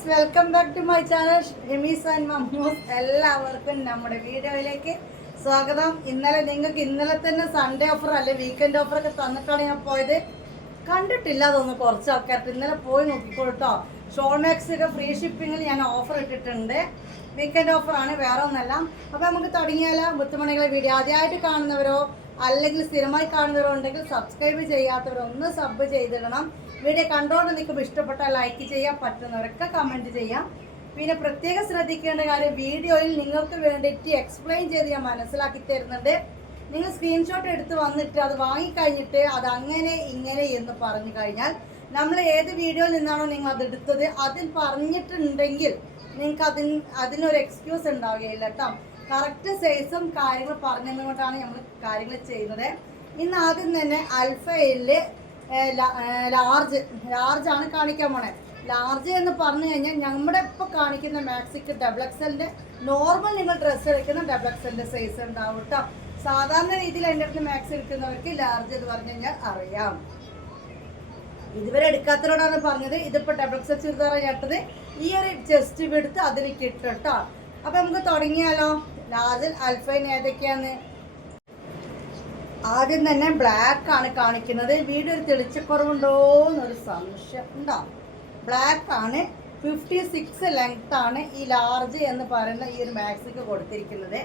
Guys, welcome back to my channel Himees and Mammoos. എല്ലാവർക്കും നമ്മുടെ വീഡിയോയിലേക്ക് സ്വാഗതം. ഇന്നലെ തന്നെ സൺഡേ ഓഫർ അല്ലെ വീക്കെൻഡ് ഓഫർ ഒക്കെ തന്നിട്ടാണ് ഞാൻ പോയത്. കണ്ടിട്ടില്ല അതൊന്ന് കുറച്ച് ആൾക്കാർക്ക് ഇന്നലെ പോയി നോക്കിക്കോട്ടോ. ഷോൾമാക്സ് ഒക്കെ ഫ്രീ ഷിപ്പിങ്ങിൽ ഞാൻ ഓഫർ ഇട്ടിട്ടുണ്ട്. വീക്കെൻഡ് ഓഫറാണ്, വേറെ ഒന്നല്ല. അപ്പോൾ നമുക്ക് തുടങ്ങിയാലോ. മുത്തുമണികളെ വീഡിയോ ആദ്യമായിട്ട് കാണുന്നവരോ അല്ലെങ്കിൽ സ്ഥിരമായി കാണുന്നവരോ ഉണ്ടെങ്കിൽ സബ്സ്ക്രൈബ് ചെയ്യാത്തവരോ ഒന്ന് സബ് ചെയ്തിടണം. വീഡിയോ കണ്ടോണ്ട് നിൽക്കുമ്പോൾ ഇഷ്ടപ്പെട്ടാൽ ലൈക്ക് ചെയ്യാൻ, പറ്റുന്നവരൊക്കെ കമൻറ്റ് ചെയ്യാം. പിന്നെ പ്രത്യേകം ശ്രദ്ധിക്കേണ്ട കാര്യം, വീഡിയോയിൽ നിങ്ങൾക്ക് വേണ്ടിയിട്ട് എക്സ്പ്ലെയിൻ ചെയ്ത് ഞാൻ മനസ്സിലാക്കി തരുന്നുണ്ട്. നിങ്ങൾ സ്ക്രീൻഷോട്ട് എടുത്ത് വന്നിട്ട് അത് വാങ്ങിക്കഴിഞ്ഞിട്ട് അത് അങ്ങനെ ഇങ്ങനെ എന്ന് പറഞ്ഞു കഴിഞ്ഞാൽ നമ്മൾ ഏത് വീഡിയോയിൽ നിന്നാണോ നിങ്ങൾ അത് എടുത്തത് അതിൽ പറഞ്ഞിട്ടുണ്ടെങ്കിൽ നിങ്ങൾക്ക് അതിനൊരു എക്സ്ക്യൂസ് ഉണ്ടാവുകയില്ല കേട്ടോ. കറക്റ്റ് സൈസും കാര്യങ്ങൾ പറഞ്ഞതുകൊണ്ടാണ് നമ്മൾ കാര്യങ്ങൾ ചെയ്യുന്നത്. ഇന്ന് ആദ്യം തന്നെ അൽഫയിൽ ലാർജാണ് കാണിക്കാൻ പോണേ. ലാർജ് എന്ന് പറഞ്ഞു കഴിഞ്ഞാൽ നമ്മുടെ ഇപ്പോൾ കാണിക്കുന്ന മാക്സിക്ക് ഡബിൾ എക്സലിൻ്റെ നോർമൽ നിങ്ങൾ ഡ്രസ്സ് എടുക്കുന്ന ഡബിൾ എക്സലിൻ്റെ സൈസ് ഉണ്ടാവും കേട്ടോ. സാധാരണ രീതിയിൽ എൻ്റെ അടുത്ത് മാക്സ് എടുക്കുന്നവർക്ക് ലാർജ് എന്ന് പറഞ്ഞു കഴിഞ്ഞാൽ അറിയാം. ഇതുവരെ എടുക്കാത്തവരോടാണ് പറഞ്ഞത്. ഇതിപ്പോൾ ഡബിൾ എക്സൽ ചുരിദാറാണ് കേട്ടത്. ഈ ഒരു ചെസ്റ്റ് എടുത്ത് അതിൽ കിട്ടും കേട്ടോ. അപ്പോൾ നമുക്ക് തുടങ്ങിയാലോ. ലാർജിൽ അൽഫൈൻ ഏതൊക്കെയാന്ന് ആദ്യം തന്നെ ബ്ലാക്ക് ആണ് കാണിക്കുന്നത്. വീഡിയോ ഒരു തെളിച്ചക്കുറവുണ്ടോ എന്നൊരു സംശയം ഉണ്ടാവും. ബ്ലാക്ക് ആണ്, 56 ലെങ്ത് ആണ് ഈ ലാർജ് എന്ന് പറയുന്ന ഈ ഒരു മാക്സിക്ക് കൊടുത്തിരിക്കുന്നത്.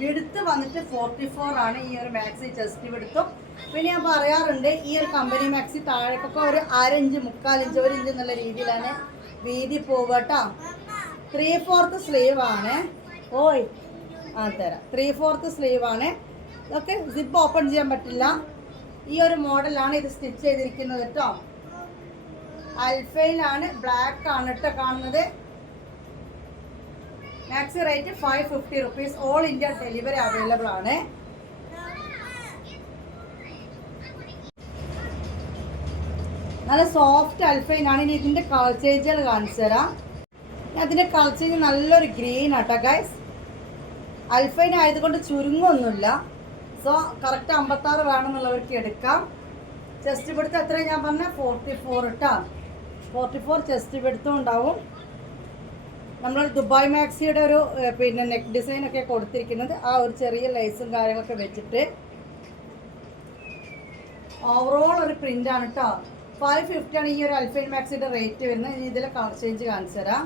വിടുത്ത് വന്നിട്ട് 44 ആണ് ഈ ഒരു മാക്സി ചെസ്റ്റ് വിടുത്തും. പിന്നെ ഞാൻ പറയാറുണ്ട്, ഈ ഒരു കമ്പനി മാക്സി താഴേക്കൊക്കെ ഒരു 1/2 ഇഞ്ച് 1/4 ഇഞ്ച് 1 ഇഞ്ച് എന്നുള്ള രീതിയിലാണ് വീതി പോവുക കേട്ടോ. 3/4 സ്ലീവ് ആണ്. ഓയ് തരാം. 3/4 സ്ലീവ് ആണ്. ഇതൊക്കെ സിപ്പ് ഓപ്പൺ ചെയ്യാൻ പറ്റില്ല. ഈ ഒരു മോഡലാണ് ഇത് സ്റ്റിച്ച് ചെയ്തിരിക്കുന്നത് കേട്ടോ. അൽഫയിലാണ്, ബ്ലാക്ക് ആണ് കേട്ടോ കാണുന്നത്. Maxi rate 550 rupees. All India delivery available ആണ്. നല്ല സോഫ്റ്റ് അൽഫൈനാണ്. ഇനി ഇതിൻ്റെ കളർ ചേഞ്ചുകൾ കാണിച്ചു തരാം. അതിൻ്റെ കളർ ചേഞ്ച് നല്ലൊരു ഗ്രീൻ ആട്ടോ ഗൈസ്. അൽഫൈൻ ആയതുകൊണ്ട് ചുരുങ്ങൊന്നുമില്ല. സോ കറക്റ്റ് 56 വേണമെന്നുള്ളവർക്ക് എടുക്കാം. ചെസ്റ്റ് പിടുത്തം എത്ര ഞാൻ പറഞ്ഞ 44 കേട്ടോ. 44 ചെസ്റ്റ് പിടുത്തം ഉണ്ടാവും. നമ്മൾ ദുബായ് മാക്സിയുടെ ഒരു പിന്നെ നെക്ക് ഡിസൈനൊക്കെ കൊടുത്തിരിക്കുന്നത് ആ ഒരു ചെറിയ ലൈസും കാര്യങ്ങളൊക്കെ വെച്ചിട്ട് ഓവറോൾ ഒരു പ്രിൻ്റാണ് കേട്ടോ. 550 ആണ് ഈ ഒരു അൽഫൈൻ മാക്സിയുടെ റേറ്റ് വരുന്നത്. ഇനി ഇതിലെ കളർ ചേഞ്ച് കാണിച്ചു തരാം.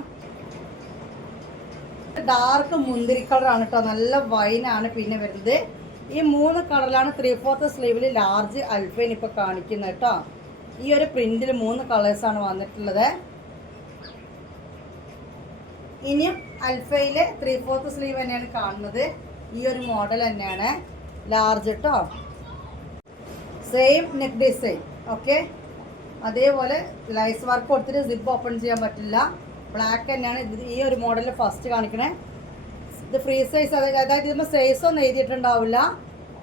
ഡാർക്ക് മുന്തിരി കളറാണ് കേട്ടോ. നല്ല വൈനാണ് പിന്നെ വരുന്നത്. ഈ 3 കളറിലാണ് 3/4 സ്ലീവിൽ ലാർജ് അൽഫൈൻ ഇപ്പോൾ കാണിക്കുന്നത് കേട്ടോ. ഈ ഒരു പ്രിന്റിൽ 3 കളേഴ്സാണ് വന്നിട്ടുള്ളത്. ഇനിയും അൽഫയില് 3/4 സ്ലീവ് തന്നെയാണ് കാണുന്നത്. ഈ ഒരു മോഡൽ തന്നെയാണ് ലാർജ് കേട്ടോ. Same neck design. ഓക്കെ, അതേപോലെ ലൈസ് വർക്ക് കൊടുത്തിട്ട് സിപ്പ് ഓപ്പൺ ചെയ്യാൻ പറ്റില്ല. ബ്ലാക്ക് തന്നെയാണ് ഈ ഒരു മോഡലിൽ ഫസ്റ്റ് കാണിക്കണേ. ഇത് ഫ്രീ സൈസ്, അതായത് ഇതിന് സൈസ് ഒന്നും എഴുതിയിട്ടുണ്ടാവില്ല.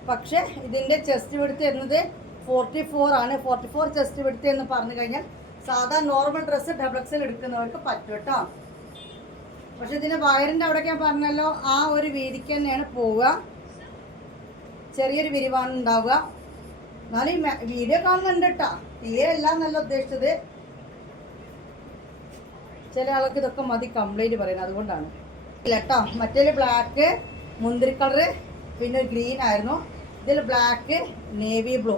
പക്ഷേ ഇതിൻ്റെ ചെസ്റ്റ് വിടുത്ത് വരുന്നത് 44 ആണ്. 44 ചെസ്റ്റ് വിടുത്ത് എന്ന് പറഞ്ഞു കഴിഞ്ഞാൽ സാധാരണ നോർമൽ ഡ്രസ്സ് ഡബിൾ എക്സൽ എടുക്കുന്നവർക്ക് പറ്റും കേട്ടോ. പക്ഷെ ഇതിൻ്റെ വയറിൻ്റെ അവിടെയൊക്കെ ഞാൻ പറഞ്ഞല്ലോ, ആ ഒരു വീതിക്ക് തന്നെയാണ് പോവുക. ചെറിയൊരു വിരിവാണ് ഉണ്ടാവുക. എന്നാലും ഈ വീഡിയോ കാണുന്നുണ്ട് കേട്ടോ. തീരെയല്ല എന്നല്ല ഉദ്ദേശിച്ചത്. ചില ആൾക്ക് ഇതൊക്കെ മതി കംപ്ലൈൻറ്റ് പറയുന്നത്, അതുകൊണ്ടാണ്. ഇല്ല കേട്ടോ. മറ്റേ ബ്ലാക്ക് മുന്തിരി കളറ് പിന്നെ ഗ്രീൻ ആയിരുന്നു. ഇതിൽ ബ്ലാക്ക് നേവി ബ്ലൂ.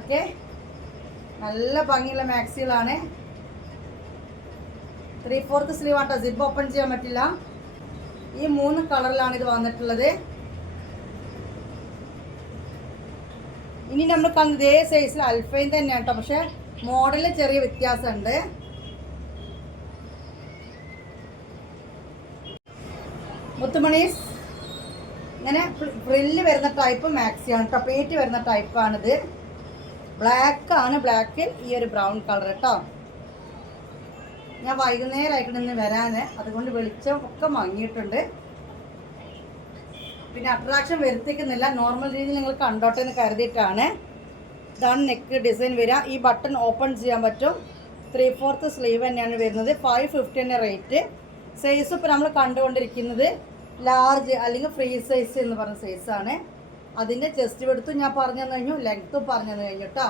ഓക്കെ, നല്ല ഭംഗിയുള്ള മാക്സികളാണ്. 3/4 സ്ലീവ് ആട്ടോ. സിപ്പ് ഓപ്പൺ ചെയ്യാൻ പറ്റില്ല. ഈ 3 കളറിലാണ് ഇത് വന്നിട്ടുള്ളത്. ഇനി നമ്മൾ കാണുന്നത് ഇതേ സൈസിൽ അൽഫൈൻ തന്നെയാണ് കേട്ടോ. പക്ഷെ മോഡലിൽ ചെറിയ വ്യത്യാസമുണ്ട്. മുത്തുമണീസ് ഇങ്ങനെ ഫ്രില്ല് വരുന്ന ടൈപ്പ് മാക്സിയാണ് കേട്ടോ. പ്ലേറ്റ് വരുന്ന ടൈപ്പാണിത്. ബ്ലാക്ക് ആണ്. ബ്ലാക്കിൽ ഈ ഒരു ബ്രൗൺ കളർ കേട്ടോ. ഞാൻ വൈകുന്നേരമായിട്ട് നിന്ന് വരാൻ, അതുകൊണ്ട് വെളിച്ചം ഒക്കെ മങ്ങിയിട്ടുണ്ട്. പിന്നെ അട്രാക്ഷൻ വരുത്തിക്കുന്നില്ല. നോർമൽ രീതിയിൽ നിങ്ങൾ കണ്ടോട്ടെ എന്ന് കരുതിയിട്ടാണ്. ഇതാണ് നെക്ക് ഡിസൈൻ വരിക. ഈ ബട്ടൺ ഓപ്പൺ ചെയ്യാൻ പറ്റും. 3/4 സ്ലീവ് തന്നെയാണ് വരുന്നത്. 550 തന്നെ റേറ്റ്. സൈസ് ഇപ്പോൾ നമ്മൾ കണ്ടുകൊണ്ടിരിക്കുന്നത് ലാർജ് അല്ലെങ്കിൽ ഫ്രീ സൈസ് എന്ന് പറഞ്ഞ സൈസാണ്. അതിൻ്റെ ചെസ്റ്റ് എടുത്തു ഞാൻ പറഞ്ഞു തന്നു കഴിഞ്ഞു, ലെങ്ത്തും പറഞ്ഞു തന്നു കഴിഞ്ഞു കേട്ടോ.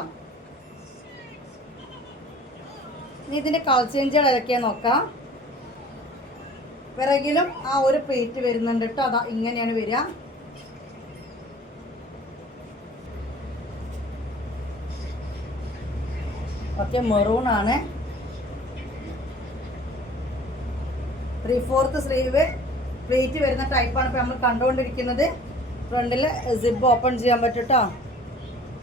ഇനി ഇതിൻ്റെ കളർ ചേഞ്ചുകൾ ഏതൊക്കെയാന്ന് നോക്കാം. പിറകിലും ആ ഒരു പ്ലേറ്റ് വരുന്നുണ്ട് കേട്ടോ. അതാ ഇങ്ങനെയാണ് വരിക. ഓക്കെ, മെറൂൺ ആണ്. 3/4 സ്ലീവ് പ്ലേറ്റ് വരുന്ന ടൈപ്പാണ് ഇപ്പോൾ നമ്മൾ കണ്ടുകൊണ്ടിരിക്കുന്നത്. ഫ്രണ്ടിൽ സിബ് ഓപ്പൺ ചെയ്യാൻ പറ്റും കേട്ടോ.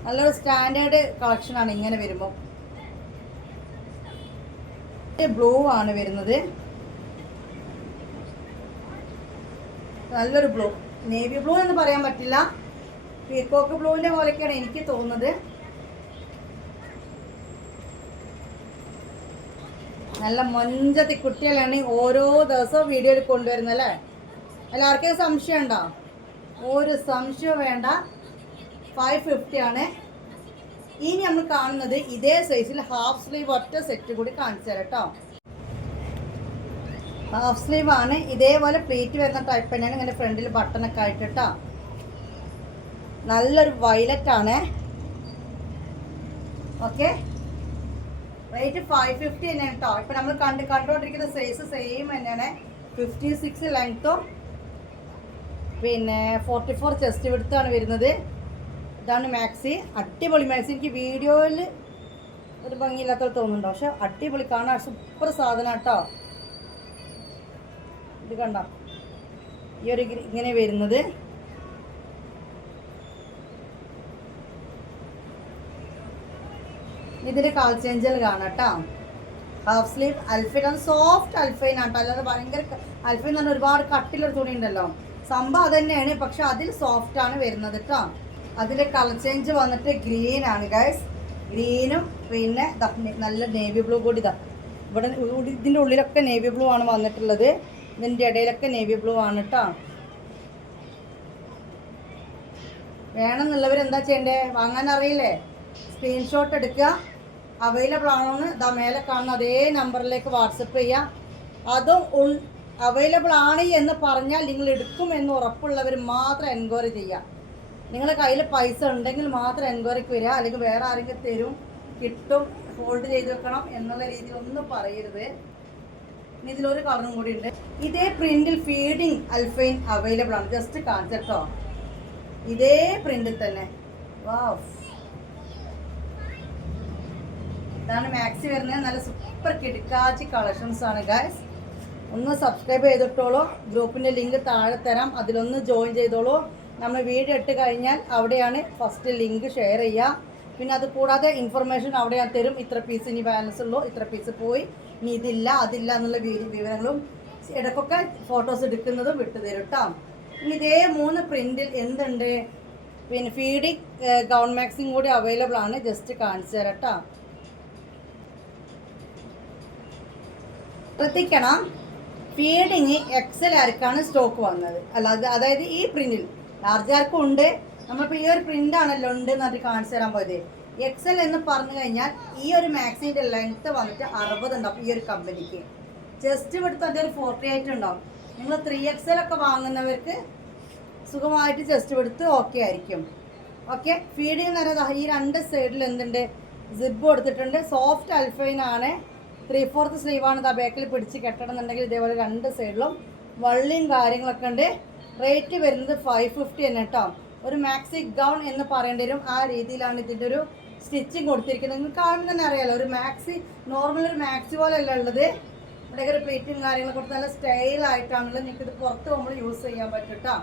നല്ലൊരു സ്റ്റാൻഡേർഡ് കളക്ഷനാണ് ഇങ്ങനെ വരുമ്പോൾ. ബ്ലൂ ആണ് വരുന്നത്, നല്ലൊരു ബ്ലൂ. നേവി ബ്ലൂ എന്ന് പറയാൻ പറ്റില്ല, പീക്കോക്ക് ബ്ലൂവിൻ്റെ പോലെയൊക്കെയാണ് എനിക്ക് തോന്നുന്നത്. നല്ല മൊഞ്ചത്തി കുട്ടികളാണ് ഓരോ ദിവസവും വീഡിയോയിൽ കൊണ്ടുവരുന്നത് അല്ലേ. എല്ലാവർക്കും സംശയം ഉണ്ടോ? ഒരു സംശയം വേണ്ട. 550 ആണ്. ഇനി നമ്മൾ കാണുന്നത് ഇതേ സൈസിൽ ഹാഫ് സ്ലീവ് ഒറ്റ സെറ്റ് കൂടി കാണിച്ചു തരാം കേട്ടോ. ഹാഫ് സ്ലീവ് ആണ്, ഇതേപോലെ പ്ലേറ്റ് വരുന്ന ടൈപ്പ് തന്നെയാണ്. ഇങ്ങനെ ഫ്രണ്ടിൽ ബട്ടണൊക്കെ ആയിട്ട് കേട്ടോ. നല്ലൊരു വയലറ്റ് ആണ്. ഓക്കെ, റേറ്റ് 550 തന്നെയാണ് കേട്ടോ. ഇപ്പം നമ്മൾ കണ്ടുകൊണ്ടിരിക്കുന്ന സൈസ് സെയിം തന്നെയാണ്. 56 ലെങ്ത്തും പിന്നെ 44 ചെസ്റ്റ് വിഡ്ത്താണ് വരുന്നത്. ഇതാണ് മാക്സി. അടിപൊളി മാക്സി. എനിക്ക് വീഡിയോയിൽ ഒരു ഭംഗിയില്ലാത്ത തോന്നുന്നുണ്ടോ, പക്ഷെ അടിപൊളി, കാണാൻ സൂപ്പർ സാധനം കേട്ടോ. ഇത് കണ്ടോ, ഈ ഒരു ഇങ്ങനെ വരുന്നത്. ഇതിൻ്റെ കളർ ചേഞ്ചുകൾ കാണാം കേട്ടോ. ഹാഫ് സ്ലീവ് അൽഫൈൻ ആണ്, സോഫ്റ്റ് അൽഫൈൻ ആട്ടോ. അല്ലാതെ ഭയങ്കര അൽഫൈൻ എന്ന് പറഞ്ഞാൽ ഒരുപാട് കട്ടിലൊരു തുണി ഉണ്ടല്ലോ, സംഭവം അത് തന്നെയാണ്, പക്ഷെ അതിൽ സോഫ്റ്റ് ആണ് വരുന്നത് കേട്ടോ. അതിൻ്റെ കളർ ചേഞ്ച് വന്നിട്ട് ഗ്രീൻ ആണ് ഗൈസ്. ഗ്രീനും പിന്നെ നല്ല നേവി ബ്ലൂ കൂടി ഇതാ ഇവിടെ. ഇതിൻ്റെ ഉള്ളിലൊക്കെ നേവി ബ്ലൂ ആണ് വന്നിട്ടുള്ളത്. ഇതിൻ്റെ ഇടയിലൊക്കെ നേവി ബ്ലൂ ആണ് കേട്ടോ. വേണമെന്നുള്ളവർ എന്താ ചെയ്യണ്ടേ? വാങ്ങാൻ അറിയില്ലേ? സ്ക്രീൻഷോട്ട് എടുക്കുക. അവൈലബിൾ ആണോന്ന് ഇതാ മേലെ കാണുന്ന അതേ നമ്പറിലേക്ക് വാട്സപ്പ് ചെയ്യുക. അതും അവൈലബിൾ ആണ് എന്ന് പറഞ്ഞാൽ നിങ്ങൾ എടുക്കുമെന്ന് ഉറപ്പുള്ളവർ മാത്രം എൻക്വയറി ചെയ്യുക. നിങ്ങളുടെ കയ്യിൽ പൈസ ഉണ്ടെങ്കിൽ മാത്രം എൻക്വയറിക്ക് വരിക. അല്ലെങ്കിൽ വേറെ ആരെങ്കിലും തരും, കിട്ടും, ഹോൾഡ് ചെയ്ത് വെക്കണം എന്നുള്ള രീതിയിൽ ഒന്നും പറയരുത്. ഇനി ഇതിലൊരു കളറും കൂടി ഉണ്ട്. ഇതേ പ്രിന്റിൽ ഫീഡിങ് അൽഫൈൻ അവൈലബിൾ ആണ്. ജസ്റ്റ് കാണിച്ചോ, ഇതേ പ്രിന്റിൽ തന്നെ. വാവ്, ഇതാണ് മാക്സി വരുന്നത്. നല്ല സൂപ്പർ കിടക്കാച്ചി കളക്ഷൻസ് ആണ് ഗൈസ്. ഒന്ന് സബ്സ്ക്രൈബ് ചെയ്തിട്ടോളൂ. ഗ്രൂപ്പിൻ്റെ ലിങ്ക് താഴെ തരാം, അതിലൊന്ന് ജോയിൻ ചെയ്തോളൂ. നമ്മൾ വീഡിയോ ഇട്ട് കഴിഞ്ഞാൽ അവിടെയാണ് ഫസ്റ്റ് ലിങ്ക് ഷെയർ ചെയ്യുക. പിന്നെ അത് കൂടാതെ ഇൻഫർമേഷൻ അവിടെ ഞാൻ തരും. ഇത്ര പീസ് ഇനി ബാലൻസ് ഉള്ളൂ, ഇത്ര പീസ് പോയി, ഇനി ഇതില്ല അതില്ല എന്നുള്ള വിവരങ്ങളും ഇടയ്ക്കൊക്കെ ഫോട്ടോസ് എടുക്കുന്നതും വിട്ടു തരും കേട്ടോ. ഇനി ഇതേ 3 പ്രിന്റിൽ എന്തുണ്ട്, പിന്നെ ഫീഡിങ് ഗൗൺ മാക്സിങ് കൂടി അവൈലബിൾ ആണ്. ജസ്റ്റ് കാണിച്ചു തരാം കേട്ടോ. ശ്രദ്ധിക്കണം, ഫീഡിങ് എക്സൽ ആർക്കാണ് സ്റ്റോക്ക് വന്നത്. അതായത് ഈ പ്രിന്റിൽ ലാർജ് ആർക്കും ഉണ്ട്. നമ്മളിപ്പോൾ ഈ ഒരു പ്രിന്റ് ആണല്ലോ ഉണ്ട് എന്നിട്ട് കാണിച്ചു തരാൻ പോയത്. എക്സൽ എന്ന് പറഞ്ഞു കഴിഞ്ഞാൽ ഈ ഒരു മാക്സിൻ്റെ ലെങ്ത്ത് വന്നിട്ട് 60 ഉണ്ടാവും ഈ ഒരു കമ്പനിക്ക്. ചെസ്റ്റ് എടുത്ത് അതിൻ്റെ ഒരു 48 ഉണ്ടാവും. നിങ്ങൾ 3XL ഒക്കെ വാങ്ങുന്നവർക്ക് സുഖമായിട്ട് ചെസ്റ്റ് എടുത്ത് ഓക്കെ ആയിരിക്കും. ഓക്കെ, ഫീഡിങ് എന്ന് പറയുന്നത് ഈ 2 സൈഡിൽ എന്തുണ്ട്, സിബ് കൊടുത്തിട്ടുണ്ട്. സോഫ്റ്റ് അൽഫൈൻ ആണ്. 3/4 സ്ലീവാണ്. ഇതാ ബാക്കിൽ പിടിച്ച് കെട്ടണമെന്നുണ്ടെങ്കിൽ ഇതേപോലെ 2 സൈഡിലും വള്ളിയും കാര്യങ്ങളൊക്കെ ഉണ്ട്. റേറ്റ് വരുന്നത് 550 തന്നെ കേട്ടോ. ഒരു മാക്സി ഗൗൺ എന്ന് പറയേണ്ടി വരും. ആ രീതിയിലാണ് ഇതിൻ്റെ ഒരു സ്റ്റിച്ചിങ് കൊടുത്തിരിക്കുന്നത്. നിങ്ങൾക്ക് കാണുമ്പോൾ തന്നെ അറിയാലോ, ഒരു മാക്സി നോർമൽ ഒരു മാക്സി പോലെ അല്ല ഉള്ളത്. ഇവിടെയൊക്കെ ഒരു പ്ലേറ്റും കാര്യങ്ങളൊക്കെ കൊടുത്ത് നല്ല സ്റ്റൈലായിട്ടാണല്ലോ നിങ്ങൾക്ക് ഇത് പുറത്ത് നമ്മൾ യൂസ് ചെയ്യാൻ പറ്റും കേട്ടോ.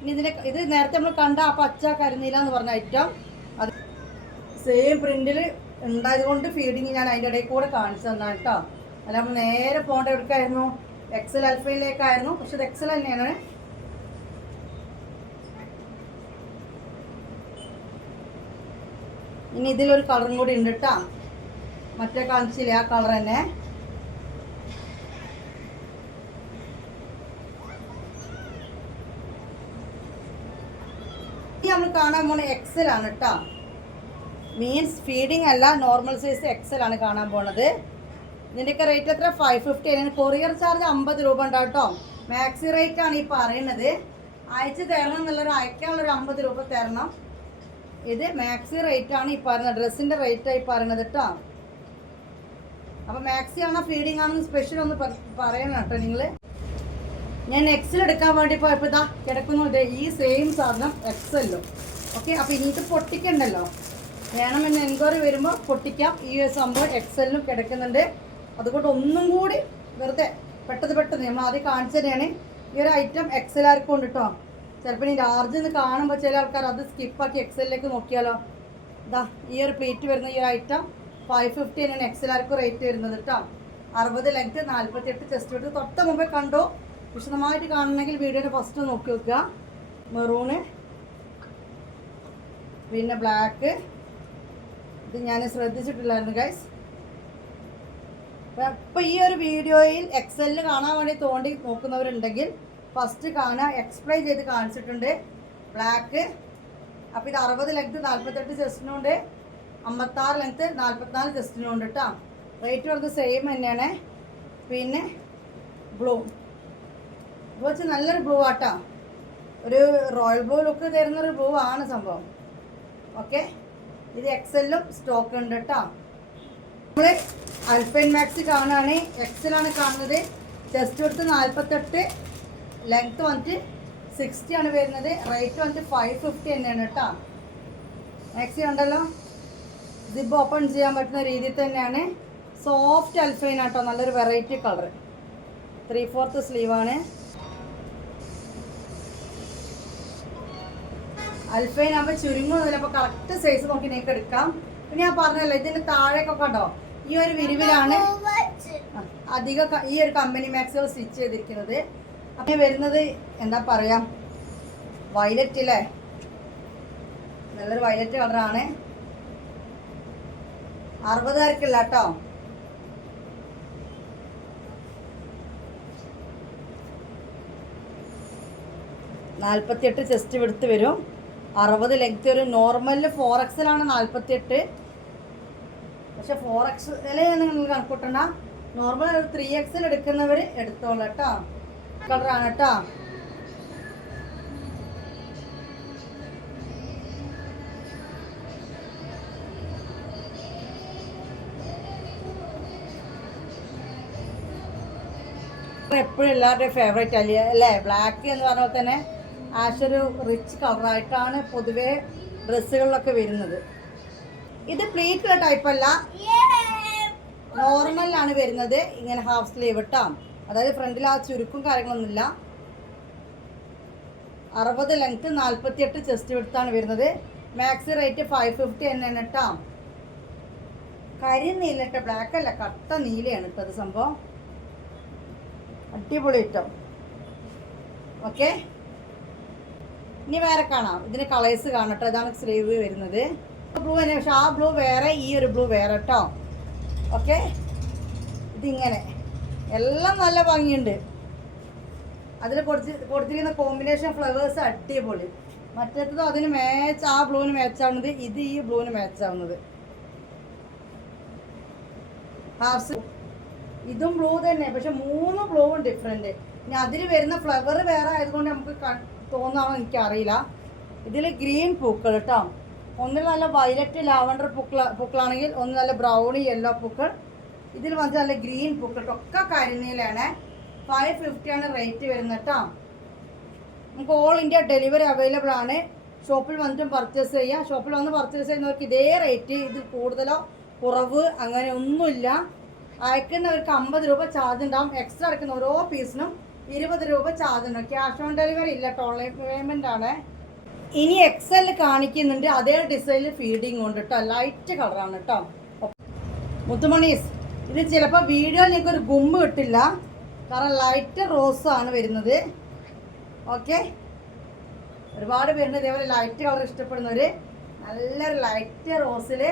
ഇനി ഇത് നേരത്തെ നമ്മൾ കണ്ട ആ പച്ച കരിനീല എന്ന് പറഞ്ഞ ഐറ്റം അത് സെയിം പ്രിന്റിൽ ഉണ്ടായത് കൊണ്ട് ഫീഡിങ് ഞാൻ അതിൻ്റെ ഇടയിൽ കൂടെ കാണിച്ചു തന്നാണ് കേട്ടോ. അല്ല നമ്മൾ നേരെ പോകേണ്ട എവിടേക്കായിരുന്നു, എക്സൽ അൽഫയിലേക്കായിരുന്നു. പക്ഷെ ഇത് എക്സൽ തന്നെയാണ്. ഇനി ഇതിലൊരു കളറും കൂടി ഉണ്ട് കേട്ടോ. മറ്റേ കാണിച്ചില്ലേ ആ കളർ തന്നെ. നമ്മൾ കാണാൻ പോണ എക്സൽ ആണ് കേട്ടോ. മീൻസ് ഫീഡിങ് അല്ല, നോർമൽ സൈസ് എക്സൽ ആണ് കാണാൻ പോണത്. ഇതിൻ്റെയൊക്കെ റേറ്റ് എത്ര? 550 ആണ്. കൊറിയർ ചാർജ് 50 രൂപ ഉണ്ടാവും കേട്ടോ. മാക്സി റേറ്റ് ആണ് ഈ പറയുന്നത്. അയച്ച് തരണം എന്നുള്ളൊരു അയക്കാനുള്ളൊരു 50 രൂപ തരണം. ഇത് മാക്സി റേറ്റ് ആണ് ഈ പറയുന്നത്. ഡ്രസ്സിൻ്റെ റേറ്റായി പറയുന്നത് കേട്ടോ. അപ്പോൾ മാക്സി ആണോ ഫീഡിങ് ആണെന്ന് സ്പെഷ്യൽ ഒന്ന് പറയണം കേട്ടോ നിങ്ങൾ. ഞാൻ എക്സൽ എടുക്കാൻ വേണ്ടി പോയപ്പോൾ ഇതാ കിടക്കുന്നത് ഈ സെയിം സാധനം എക്സലും. ഓക്കെ, അപ്പോൾ ഇനി ഇത് പൊട്ടിക്കണ്ടല്ലോ, വേണമെന്ന് എൻക്വയറി വരുമ്പോൾ പൊട്ടിക്കാം. ഈ ഒരു സംഭവം എക്സലിനും കിടക്കുന്നുണ്ട്. അതുകൊണ്ട് ഒന്നും കൂടി വെറുതെ പെട്ടെന്ന് നമ്മൾ ആദ്യം കാണിച്ചു തന്നെയാണ്. ഈ ഒരു ഐറ്റം എക്സൽ ആർക്കും ഉണ്ട് കേട്ടോ. ചിലപ്പോൾ ഈ ലാർജ് എന്ന് കാണുമ്പോൾ ചില ആൾക്കാർ അത് സ്കിപ്പാക്കി എക്സലിലേക്ക് നോക്കിയാലോ. ഇതാ ഈ ഒരു പ്ലേറ്റ് വരുന്ന ഈ ഒരു ഐറ്റം 550 തന്നെയാണ് എക്സൽ ആർക്കും റേറ്റ് വരുന്നത് കേട്ടോ. 60 ലെങ്ത്, 48 ചെസ്റ്റ് എടുത്ത് തൊട്ട് മുമ്പേ കണ്ടോ. വിശദമായിട്ട് കാണണമെങ്കിൽ വീഡിയോയുടെ ഫസ്റ്റ് നോക്കി വെക്കുക. മെറൂണ്, പിന്നെ ബ്ലാക്ക്. ഇത് ഞാൻ ശ്രദ്ധിച്ചിട്ടില്ലായിരുന്നു ഗൈസ്. അപ്പോൾ ഈ ഒരു വീഡിയോയിൽ എക്സലിൽ കാണാൻ വേണ്ടി തോണ്ടി നോക്കുന്നവരുണ്ടെങ്കിൽ ഫസ്റ്റ് കാണുക. എക്സ്പ്ലെയിൻ ചെയ്ത് കാണിച്ചിട്ടുണ്ട് ബ്ലാക്ക്. അപ്പോൾ ഇത് 60 ലെങ്ത്, 48 ചെസ്റ്റിനുണ്ട്, 56 ലെങ്ത്, 44 ചെസ്റ്റിനുണ്ട് കേട്ടോ. റേറ്റ് വരുന്നത് സെയിം തന്നെയാണ്. പിന്നെ ബ്ലൂ ഇത് വെച്ച് നല്ലൊരു ബ്ലൂ ആട്ടോ, ഒരു റോയൽ ബ്ലൂ ലുക്ക് തരുന്നൊരു ബ്ലൂ ആണ് സംഭവം. ഓക്കെ, ഇത് എക്സലിലും സ്റ്റോക്ക് ഉണ്ട് കേട്ടോ. നമ്മൾ അൽഫൈൻ മാക്സി കാണുകയാണ്, എക്സലാണ് കാണുന്നത്. ചെസ്റ്റ് എടുത്ത് 48, ലെങ്ത്ത് വന്നിട്ട് 60 ആണ് വരുന്നത്. റേറ്റ് വന്നിട്ട് 550 തന്നെയാണ് കേട്ടോ. മാക്സി ഉണ്ടല്ലോ, സിബ് ഓപ്പൺ ചെയ്യാൻ പറ്റുന്ന രീതിയിൽ തന്നെയാണ്. സോഫ്റ്റ് അൽഫൈൻ ആട്ടോ, നല്ലൊരു വെറൈറ്റി കളർ. 3/4 സ്ലീവാണ്. അൽഫൈൻ ആകുമ്പോൾ ചുരുങ്ങുന്നില്ല. അപ്പോൾ കറക്റ്റ് സൈസ് നോക്കി നിങ്ങൾക്ക് എടുക്കാം. പിന്നെ ഞാൻ പറഞ്ഞല്ലോ ഇതിൻ്റെ താഴേക്കൊക്കെ ഉണ്ടോ ഈ ഒരു വിരിവിലാണ് അധികം ഈ ഒരു കമ്പനി മാക്സികൾ സ്റ്റിച്ച് ചെയ്തിരിക്കുന്നത്. അപ്പം വരുന്നത് എന്താ പറയുക, വയലറ്റ് അല്ലേ, നല്ലൊരു വയലറ്റ് കളറാണ്. 60 കേട്ടോ. നാൽപ്പത്തിയെട്ട് ചെസ്റ്റ് വിടുത്ത് വരും. 60 ലെങ്ത്. ഒരു നോർമലിൽ 4XL ആണ് 48. പക്ഷെ 4XL നിങ്ങൾ കണക്കൂട്ടണ്ട. നോർമൽ 3XL എടുക്കുന്നവർ എടുത്തോളൂ കേട്ടോ. കളറാണ് കേട്ടോ. എപ്പോഴും എല്ലാവരുടെയും ഫേവറേറ്റ് അല്ലേ ബ്ലാക്ക് എന്ന് പറഞ്ഞ പോലെ തന്നെ. ആഷൊരു റിച്ച് കളറായിട്ടാണ് പൊതുവേ ഡ്രസ്സുകളിലൊക്കെ വരുന്നത്. ഇത് പ്ലീറ്റുള്ള ടൈപ്പല്ല, നോർമലാണ് വരുന്നത്. ഇങ്ങനെ ഹാഫ് സ്ലീവ് ഇട്ടാ, അതായത് ഫ്രണ്ടിൽ ആ ചുരുക്കും കാര്യങ്ങളൊന്നുമില്ല. 60 ലെങ്ത്ത്, 48 ചെസ്റ്റ് വിടുത്താണ് വരുന്നത്. മാക്സി റേറ്റ് 550 തന്നെയാണ് കേട്ടോ. കരിനീല കേട്ടോ, ബ്ലാക്ക് അല്ല, കട്ട നീലയാണ് കേട്ടോ അത് സംഭവം. അടിപൊളി ഇട്ടോ. ഓക്കെ, ഇനി വേറെ കാണാം. ഇതിന് കളേഴ്സ് കാണട്ടോ. ഇതാണ് സ്ലീവ് വരുന്നത്. ബ്ലൂ തന്നെ, പക്ഷെ ആ ബ്ലൂ വേറെ, ഈ ഒരു ബ്ലൂ വേറെ കേട്ടോ. ഓക്കെ, ഇതിങ്ങനെ എല്ലാം നല്ല ഭംഗിയുണ്ട്. അതിൽ കൊടുത്തിരിക്കുന്ന കോമ്പിനേഷൻ ഫ്ലവേഴ്സ് അടിപൊളി. മറ്റേതോ അതിന് മാച്ച്, ആ ബ്ലൂവിന് മാച്ചാവുന്നത്, ഇത് ഈ ബ്ലൂവിന് മാച്ചാവുന്നത്. ഹാഫ്സ് ഇതും ബ്ലൂ തന്നെ, പക്ഷെ 3 ബ്ലൂവും ഡിഫറെൻറ്റ്. ഇനി അതിൽ വരുന്ന ഫ്ലവർ വേറെ ആയതുകൊണ്ട് നമുക്ക് തോന്നാണോ എനിക്കറിയില്ല. ഇതിൽ ഗ്രീൻ പൂക്കൾ കേട്ടോ. ഒന്നിൽ നല്ല വയലറ്റ് ലാവണ്ടർ പൂക്കളാണെങ്കിൽ ഒന്ന് നല്ല ബ്രൗൺ യെല്ലോ പൂക്കൾ. ഇതിൽ വന്നിട്ട് നല്ല ഗ്രീൻ പൂക്കൾ. ഒക്കെ കരിനീലാണ്. 550 ആണ് റേറ്റ് വരുന്നത് കേട്ടോ. നമുക്ക് ഓൾ ഇന്ത്യ ഡെലിവറി അവൈലബിൾ ആണ്. ഷോപ്പിൽ വന്നിട്ടും പർച്ചേസ് ചെയ്യാം. ഷോപ്പിൽ വന്ന് പർച്ചേസ് ചെയ്യുന്നവർക്ക് ഇതേ റേറ്റ്, ഇതിൽ കൂടുതലോ കുറവ് അങ്ങനെ ഒന്നുമില്ല. അയക്കുന്നവർക്ക് 50 രൂപ ചാർജ് ഉണ്ടാവും. എക്സ്ട്രാ അടക്കുന്ന ഓരോ പീസിനും 20 രൂപ ചാർജ് ഉണ്ടാവും. ക്യാഷ് ഓൺ ഡെലിവറി ഇല്ല, ഓൺലൈൻ പേയ്മെൻ്റ് ആണ്. ഇനി എക്സൽ കാണിക്കുന്നുണ്ട്, അതേ ഡിസൈനിൽ ഫീഡിങ് ഉണ്ട് കേട്ടോ. ലൈറ്റ് കളറാണ് കേട്ടോ. മുത്തുമണീസ്, ഇത് ചിലപ്പോൾ വീഡിയോയിൽ നിങ്ങൾക്ക് ഒരു ഗുമ്പ് കിട്ടില്ല, കാരണം ലൈറ്റ് റോസ് ആണ് വരുന്നത്. ഓക്കെ, ഒരുപാട് പേരുണ്ട് ഇതേപോലെ ലൈറ്റ് കളർ ഇഷ്ടപ്പെടുന്നവർ. നല്ലൊരു ലൈറ്റ് റോസിൽ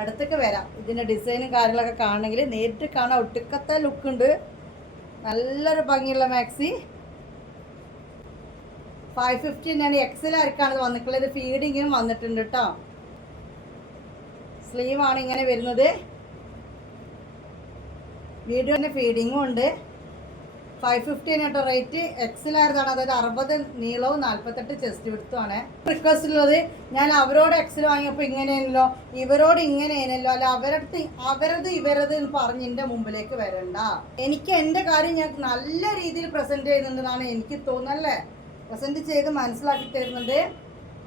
അടുത്തൊക്കെ വരാം. ഇതിൻ്റെ ഡിസൈനും കാര്യങ്ങളൊക്കെ കാണണമെങ്കിൽ നേരിട്ട് കാണാൻ ഒട്ടുക്കത്തെ ലുക്കുണ്ട്. നല്ലൊരു ഭംഗിയുള്ള മാക്സി. 550 തന്നെയാണ്. എക്സൽ ആർക്കാണ് ഇത് വന്നിട്ടുള്ളത്. ഫീഡിങ്ങും വന്നിട്ടുണ്ട് കേട്ടോ. സ്ലീവാണ് ഇങ്ങനെ വരുന്നത്. വീഡിയോൻ്റെ ഫീഡിങ്ങും ഉണ്ട്. 550 കേട്ടോ റേറ്റ്. എക്സലായിരുന്നാണ്, അതായത് 60 നീളവും 48 ചെസ്റ്റ് വിടുത്തുമാണ്. റിക്വസ്റ്റ് ഉള്ളത്, ഞാൻ അവരോട് എക്സൽ വാങ്ങിയപ്പോൾ ഇങ്ങനെയാണല്ലോ, ഇവരോട് ഇങ്ങനെയാണല്ലോ, അല്ല അവരത് ഇവരത് എന്ന് പറഞ്ഞ് എൻ്റെ മുമ്പിലേക്ക് വരണ്ട. എനിക്ക് എൻ്റെ കാര്യം ഞാൻ നല്ല രീതിയിൽ പ്രസൻറ്റ് ചെയ്യുന്നുണ്ടെന്നാണ് എനിക്ക് തോന്നുന്നല്ലേ, പ്രസൻറ്റ് ചെയ്ത് മനസ്സിലാക്കി തരുന്നുണ്ട്.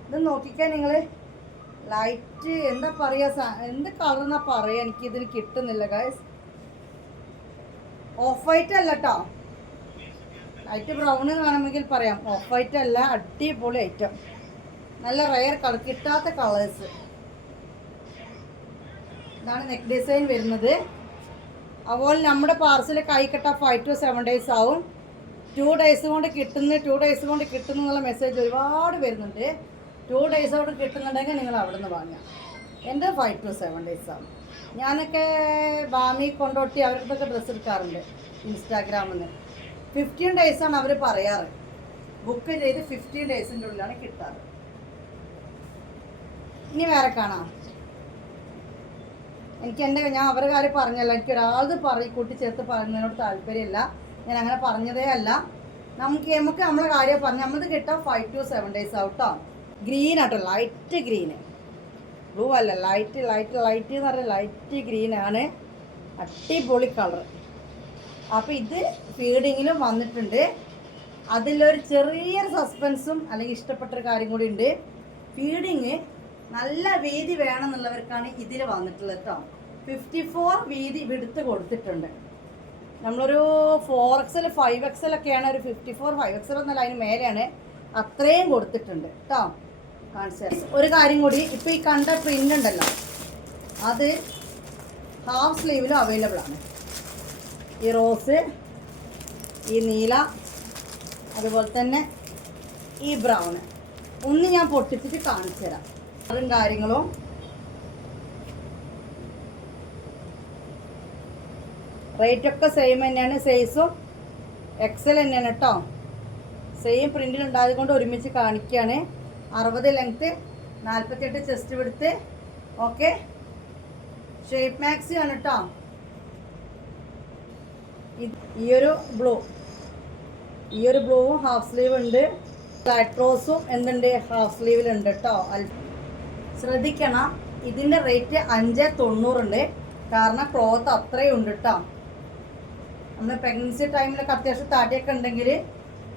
ഇത് നോക്കിക്കാൻ നിങ്ങൾ, ലൈറ്റ് എന്താ പറയുക, എന്ത് കളറെന്നാ പറയുക, എനിക്കിതിന് കിട്ടുന്നില്ല ഗൈസ്. ഓഫ് വൈറ്റ് അല്ല കേട്ടോ, ലൈറ്റ് ബ്രൗൺ കാണുമെങ്കിൽ പറയാം, ഓഫ് വൈറ്റ് അല്ല. അടിപൊളി ഐറ്റം, നല്ല റയർ കളർ, കിട്ടാത്ത കളേഴ്സ്. ഇതാണ് നെക്ക് ഡിസൈൻ വരുന്നത്. അതുപോലെ നമ്മുടെ പാർസൽ കൈക്കട്ട 5 to 7 days ആവും. 2 days കൊണ്ട് കിട്ടുന്നു എന്നുള്ള മെസ്സേജ് ഒരുപാട് വരുന്നുണ്ട്. 2 days കൊണ്ട് കിട്ടുന്നുണ്ടെങ്കിൽ നിങ്ങൾ അവിടെ നിന്ന് വാങ്ങാം. എൻ്റെ 5 to 7 days ആവും. ഞാനൊക്കെ ബാമി കൊണ്ടോട്ടി അവരുടെ ഡ്രസ്സ് എടുക്കാറുണ്ട് ഇൻസ്റ്റാഗ്രാമിൽ നിന്ന്. 15 days ആണ് അവർ പറയാറ്. ബുക്ക് ചെയ്ത് 15 daysൻ്റെ ഉള്ളിലാണ് കിട്ടാറ്. ഇനി വേറെ കാണാം. ഞാൻ അവരുടെ കാര്യം പറഞ്ഞല്ല, എനിക്ക് ഒരാളത് കൂട്ടിച്ചേർത്ത് പറയുന്നതിനോട് താല്പര്യമില്ല. ഞാൻ അങ്ങനെ പറഞ്ഞതേ അല്ല. നമുക്ക് നമ്മളെ കാര്യം പറഞ്ഞു, നമ്മളത് കിട്ടാൻ 5 to 7 days ആവട്ടോ. ഗ്രീൻ ആട്ടോ, ലൈറ്റ് ഗ്രീന്, ബ്ലൂ അല്ല, ലൈറ്റ് എന്ന് പറഞ്ഞാൽ ലൈറ്റ് ഗ്രീനാണ്. അടിപൊളി കളർ. അപ്പോൾ ഇത് ഫീഡിങ്ങിലും വന്നിട്ടുണ്ട്. അതിലൊരു ചെറിയൊരു സസ്പെൻസും അല്ലെങ്കിൽ ഇഷ്ടപ്പെട്ടൊരു കാര്യം കൂടി ഉണ്ട്. ഫീഡിങ് നല്ല വീതി വേണമെന്നുള്ളവർക്കാണ് ഇതിൽ വന്നിട്ടുള്ളത് കേട്ടോ. 54 വീതി വിടുത്ത് കൊടുത്തിട്ടുണ്ട്. നമ്മളൊരു 4XL 5XL ഒക്കെയാണ്, ഒരു 54 5XL എന്നല്ല, അതിന് മേലെയാണ്, അത്രയും കൊടുത്തിട്ടുണ്ട് കേട്ടോ. കാണിച്ചു ഒരു കാര്യം കൂടി, ഇപ്പോൾ ഈ കണ്ട പ്രിൻ്റ് ഉണ്ടല്ലോ, അത് ഹാഫ് സ്ലീവിലും അവൈലബിൾ ആണ്. ഈ റോസ്, ഈ നീല, അതുപോലെ തന്നെ ഈ ബ്രൗണ്. ഒന്ന് ഞാൻ പൊട്ടിച്ചിട്ട് കാണിച്ചു തരാം അതും കാര്യങ്ങളും. റേറ്റൊക്കെ സെയിം തന്നെയാണ്, സൈസും എക്സൽ തന്നെയാണ് കേട്ടോ. സെയിം പ്രിൻ്റിലുണ്ടായത് കൊണ്ട് ഒരുമിച്ച് കാണിക്കുകയാണ്. 60 ലെങ്ത്ത്, 48 ചെസ്റ്റ് വിടുത്ത്. ഓക്കെ, ഷേപ്പ് മാക്സി ആണ് കേട്ടോ. ഈ ഒരു ബ്ലൂവും ഹാഫ് സ്ലീവ് ഉണ്ട്. ബ്ലാക്ക് റോസും എന്തുണ്ട്, ഹാഫ് സ്ലീവിലുണ്ട് കേട്ടോ. ശ്രദ്ധിക്കണം, ഇതിൻ്റെ റേറ്റ് 590 ഉണ്ട്. കാരണം ക്ലോത്ത് അത്രയും ഉണ്ട് കേട്ടോ. നമ്മൾ പ്രഗ്നൻസി ടൈമിലൊക്കെ അത്യാവശ്യം താടിയൊക്കെ ഉണ്ടെങ്കിൽ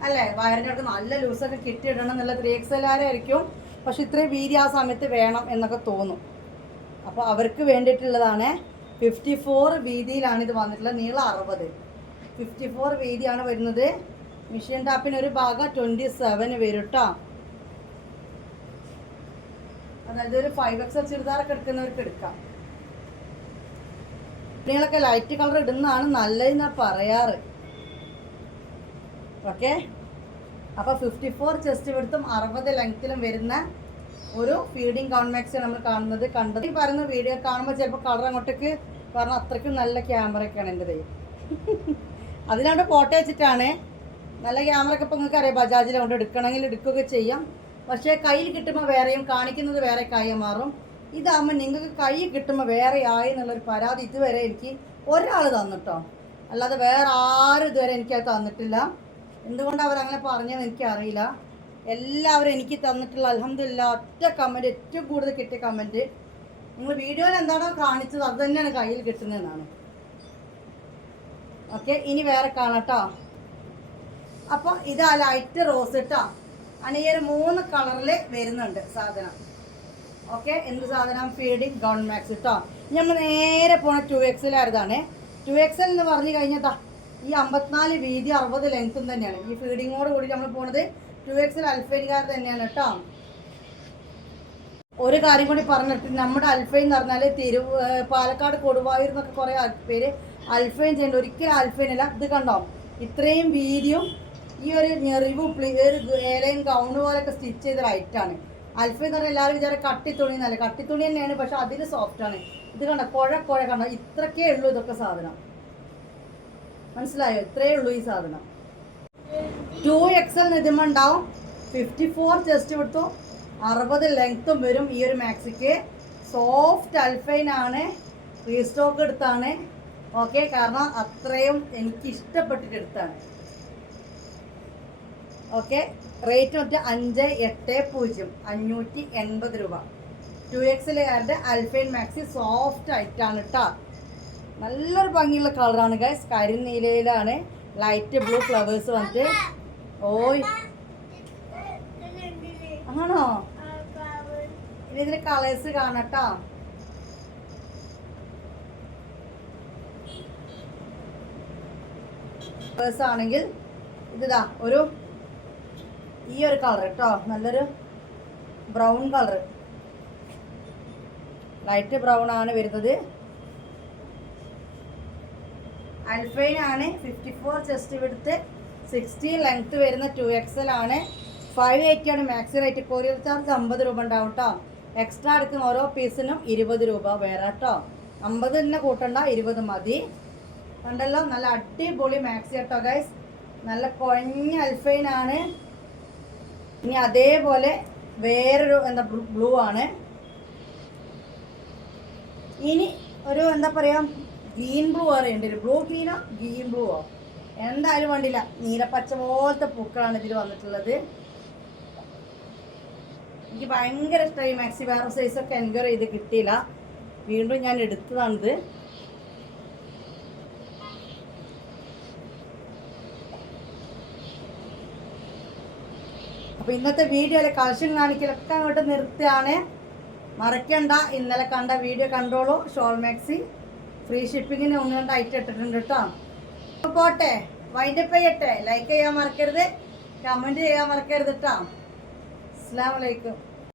അല്ലേ, വയറിനൊക്കെ നല്ല ലൂസൊക്കെ കിട്ടിയിടണം എന്നുള്ള 3XL ആയിരിക്കും. പക്ഷെ ഇത്രയും വീതി ആ സമയത്ത് വേണം എന്നൊക്കെ തോന്നും. അപ്പോൾ അവർക്ക് വേണ്ടിയിട്ടുള്ളതാണ്. 54 വീതിയിലാണ് ഇത് വന്നിട്ടുള്ളത്. നീളം 60, 54 വീതിയാണ് വരുന്നത്. മിഷ്യൻ ടാപ്പിന് ഒരു ഭാഗം 27 വരും കേട്ടോ. അതായത് ഒരു 5XL ചുരിദാറൊക്കെ എടുക്കുന്നവർക്ക് എടുക്കാം. കുട്ടികളൊക്കെ ലൈറ്റ് കളർ ഇടുന്നതാണ് നല്ലതെന്നാണ് പറയാറ്. ഓക്കെ, അപ്പോൾ 54 ചെസ്റ്റ് വിടുത്തും 60 ലെങ്ത്തിലും വരുന്ന ഒരു ഫീഡിങ് ഗൗൺ മാക്സ് നമ്മൾ കണ്ടത്. ഈ പറയുന്ന വീഡിയോ കാണുമ്പോൾ ചിലപ്പോൾ കളർ അങ്ങോട്ടേക്ക്, കാരണം അത്രയ്ക്കും നല്ല ക്യാമറയൊക്കെയാണ് എൻ്റെ കയ്യിൽ. അതിനവിടെ ഫോട്ടോ വെച്ചിട്ടാണ്. നല്ല ക്യാമറയൊക്കെ ഇപ്പോൾ നിങ്ങൾക്ക് അറിയാം, ബജാജിൽ കൊണ്ട് എടുക്കണമെങ്കിൽ എടുക്കുകയൊക്കെ ചെയ്യാം. പക്ഷേ കയ്യിൽ കിട്ടുമ്പോൾ വേറെയും കാണിക്കുന്നത് വേറെ കായി മാറും. ഇതാകുമ്പോൾ നിങ്ങൾക്ക് കൈ കിട്ടുമ്പോൾ വേറെ ആയി എന്നുള്ളൊരു പരാതി ഇതുവരെ എനിക്ക് ഒരാൾ തന്നിട്ടോ, അല്ലാതെ വേറെ ആരും ഇതുവരെ എനിക്കത് തന്നിട്ടില്ല. എന്തുകൊണ്ട് അവരങ്ങനെ പറഞ്ഞതെന്ന് എനിക്കറിയില്ല. എല്ലാവരും എനിക്ക് തന്നിട്ടുള്ള അൽഹംദുലില്ലാ ഒറ്റ കമൻറ്റ്, ഏറ്റവും കൂടുതൽ കിട്ടിയ കമൻറ്റ്, നിങ്ങൾ വീഡിയോയിൽ എന്താണോ കാണിച്ചത് അത് തന്നെയാണ് കയ്യിൽ കിട്ടുന്നതെന്നാണ്. ഓക്കെ, ഇനി വേറെ കാണട്ടോ. അപ്പോൾ ഇതാ ലൈറ്റ് റോസ് കേട്ടോ. അങ്ങനെ ഈ ഒരു 3 കളറിൽ വരുന്നുണ്ട് സാധനം. ഓക്കെ, എന്ത് സാധനം, ഫീഡിങ് ഗൗൺ മാക്സ് കേട്ടോ. നമ്മൾ നേരെ പോണ 2XL ആയതാണ്. 2XL എന്ന് പറഞ്ഞു കഴിഞ്ഞാൽ ഈ 54 വീതി 60 ലെങ്ത്തും തന്നെയാണ്. ഈ ഫീഡിങ്ങോട് കൂടി നമ്മൾ പോണത് 2XL അൽഫൈൻകാർ തന്നെയാണ് കേട്ടോ. ഒരു കാര്യം കൂടി പറഞ്ഞിട്ട്, നമ്മുടെ അൽഫൈൻ എന്ന് പറഞ്ഞാൽ പാലക്കാട് കൊടുവായൂർ എന്നൊക്കെ കുറേ പേര് അൽഫൈൻ ചെയ്യേണ്ട. ഒരിക്കലും അൽഫൈൻ അല്ല. ഇത് കണ്ടോ, ഇത്രയും വീതിയും ഈ ഒരു ഞെറിവും ഒരു ഏലയും ഗൗണ് പോലെയൊക്കെ സ്റ്റിച്ച് ചെയ്ത ലൈറ്റാണ്. അൽഫൈൻ എന്ന് പറഞ്ഞാൽ എല്ലാവരും വിചാരം കട്ടിത്തുണി എന്നല്ല, കട്ടിത്തുണി തന്നെയാണ്, പക്ഷെ അതിൽ സോഫ്റ്റാണ്. ഇത് കണ്ടോ, കുഴ കണ്ടോ, ഇത്രക്കേ ഉള്ളൂ ഇതൊക്കെ സാധനം. മനസ്സിലായോ, ഇത്രയേ ഉള്ളൂ ഈ സാധനം. 2XL ഇതിമുണ്ടാവും. 54 ചെസ്റ്റ് വിടുത്തു, 60 ലെങ്ത്തും വരും ഈ ഒരു മാക്സിക്ക്. സോഫ്റ്റ് അൽഫൈൻ ആണ്, റീസ്റ്റോക്ക് എടുത്താണ്. ഓക്കെ, കാരണം അത്രയും എനിക്ക് ഇഷ്ടപ്പെട്ടിട്ട് എടുത്താണ്. ഓക്കെ. റേറ്റ് വന്നിട്ട് 580, 580 രൂപ. 2XL അൽഫൈൻ മാക്സി സോഫ്റ്റ് ആയിട്ടാണ് കേട്ടോ. നല്ലൊരു ഭംഗിയുള്ള കളറാണ് ഗൈസ്. കരിനീലയിലാണ് ലൈറ്റ് ബ്ലൂ ഫ്ലവേഴ്സ് വന്നിട്ട്. ഓയ് ആണോ? ഇനി ഇതിന് കളേഴ്സ് കാണട്ടോ. ആണെങ്കിൽ ഇതാ ഒരു ഈ ഒരു കളർ കേട്ടോ, നല്ലൊരു ബ്രൗൺ കളർ, ലൈറ്റ് ബ്രൗൺ ആണ് വരുന്നത്. അൽഫൈൻ ആണ്. 54 ചെസ്റ്റ് വിഡ്ത്ത്, 60 ലെങ്ത് വരുന്ന 2XL ആണ്. 580 ആണ് മാക്സി റേറ്റ്. കൊറിയർ ചാർജ് 50 രൂപ ഉണ്ടാവും കേട്ടോ. എക്സ്ട്രാ എടുക്കുന്ന ഓരോ പീസിനും 20 രൂപ വേറെ കേട്ടോ. 50 തന്നെ കൂട്ടണ്ട, 20 മതി. കണ്ടല്ലോ, നല്ല അടിപൊളി മാക്സി കേട്ടോ ഗൈസ്. നല്ല കുഴഞ്ഞ അൽഫൈൻ ആണ്. ഇനി അതേപോലെ വേറൊരു ബ്ലൂ ആണ്. ഇനി ഒരു എന്താ പറയാ, ഗ്രീൻ ബ്ലൂ അറിയണ്ട, ബ്ലൂ ഗ്രീനോ ഗ്രീൻ ബ്ലൂവോ എന്തായാലും വേണ്ടില്ല. നീലപ്പച്ച പോലത്തെ പൂക്കളാണ് ഇതിൽ വന്നിട്ടുള്ളത്. എനിക്ക് ഭയങ്കര ഇഷ്ടമായി മാക്സി. വേറെ സൈസൊക്കെ എൻക്വയറി ചെയ്ത് കിട്ടിയില്ല, വീണ്ടും ഞാൻ എടുത്തതാണിത്. അപ്പോൾ ഇന്നത്തെ വീഡിയോയിലെ കളക്ഷൻ കാണിക്കലൊക്കെ അങ്ങോട്ട് നിർത്തുകയാണ്. മറക്കണ്ട, ഇന്നലെ കണ്ട വീഡിയോ കണ്ടോളൂ. ഷോൾ മാക്സി ഫ്രീ ഷിപ്പിങ്ങിന് 1-2 ഐറ്റം ഇട്ടിട്ടുണ്ട് കേട്ടോ. അപ്പോൾ പോട്ടെ, വൈൻഡപ്പ് ചെയ്യട്ടെ. ലൈക്ക് ചെയ്യാൻ മറക്കരുത്, കമൻറ്റ് ചെയ്യാൻ മറക്കരുത് കേട്ടോ. അസ്സലാമു അലൈക്കും.